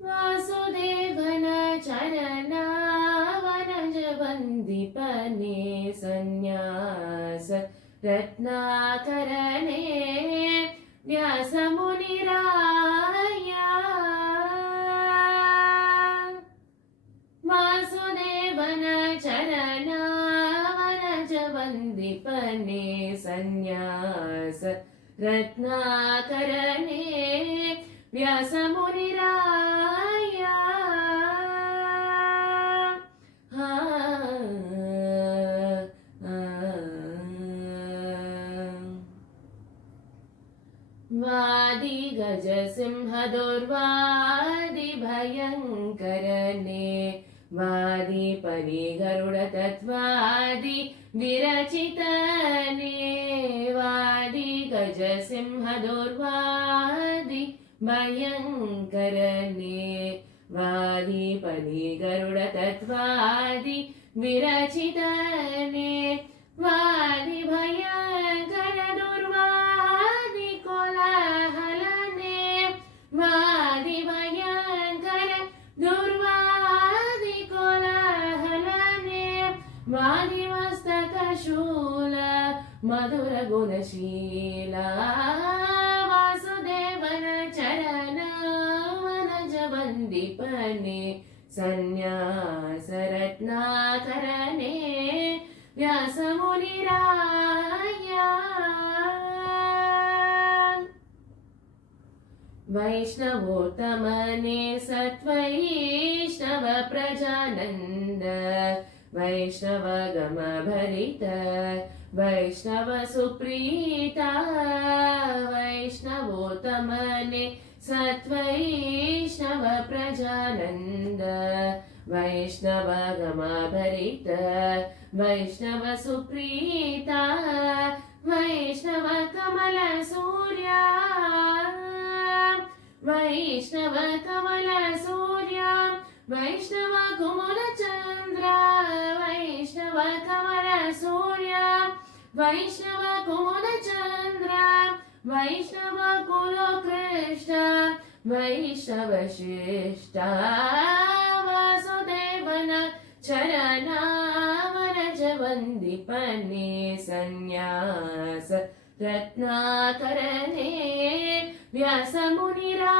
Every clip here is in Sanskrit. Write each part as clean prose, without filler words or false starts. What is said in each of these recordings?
वासुदेवन चरणावनज वन्दिपने सन्न्यास रत्नाकरणे व्यासमुनिराया वासुदेवन चरणावनज वन्दिपने सन्न्यास रत्नाकरणे व्यासमुनिराया वादि गजसिंह दुर्वादि भयङ्करने वादि परिगरुड तत्त्वादि विरचितने वादि गजसिंह दुर्वादि भयङ्करने वादि परिगरुड तत्त्वादि विरचितने वादि भयङ्कर दुर्वादि कोलाहलने वादि भयङ्कर दुर्वादि कोलाहलने वादि मस्तकशूल मधुर गुणशीला वासुदेवन चरणावनज वन्दिपने सन्न्यास रत्नाकरणे व्यासमुनिराया वैष्णवोत्तमने सत्वैष्णव प्रजानन्द वैष्णवगमभरित वैष्णव सुप्रीता वैष्णवोत्तमने सत्वैष्णव प्रजानन्द वैष्णवगमभरित वैष्णव सुप्रीता वैष्णव कमल सूर्या वैष्णव कमल सूर्या वैष्णव कुमुद चंद्र वैष्णव कमल सूर्या वैष्णव कुमुद चंद्र वैष्णव कुलो कृष्ण वैष्णव श्रेष्ठ वासुदेवन चरणावनज वन्दिपने सन्न्यास रत्नाकरणे व्यासमुनिराया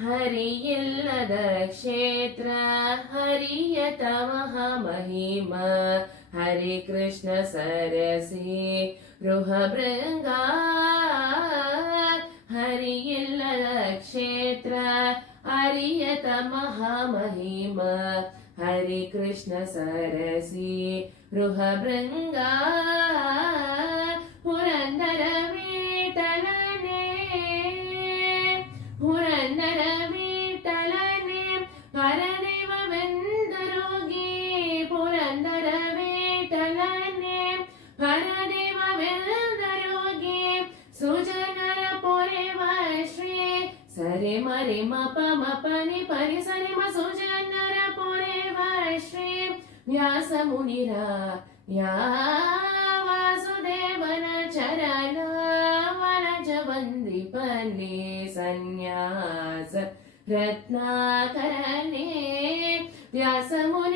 हरियिल्लद क्षेत्र हरियत महामहिम हरि कृष्ण सरसि रुहभृङ्गा हरियिल्लद क्षेत्र हरियत महामहिम हरि कृष्ण सरसि रुहभृङ्गा पुरन्दर विठ्ठलने पुरन्दर विठ्ठलने परदेववेन्दरोगी पुरन्दर विठ्ठलने परदेववेन्दरोगी सुजनर पोरेव श्री सरे मरे मप मपनि परि सरि म सुजनर पोरेव श्री व्यासमुनिराया वासुदेवन चरणावनज वन्दिपने सन्न्यास रत्नाकरणे व्यासमुनि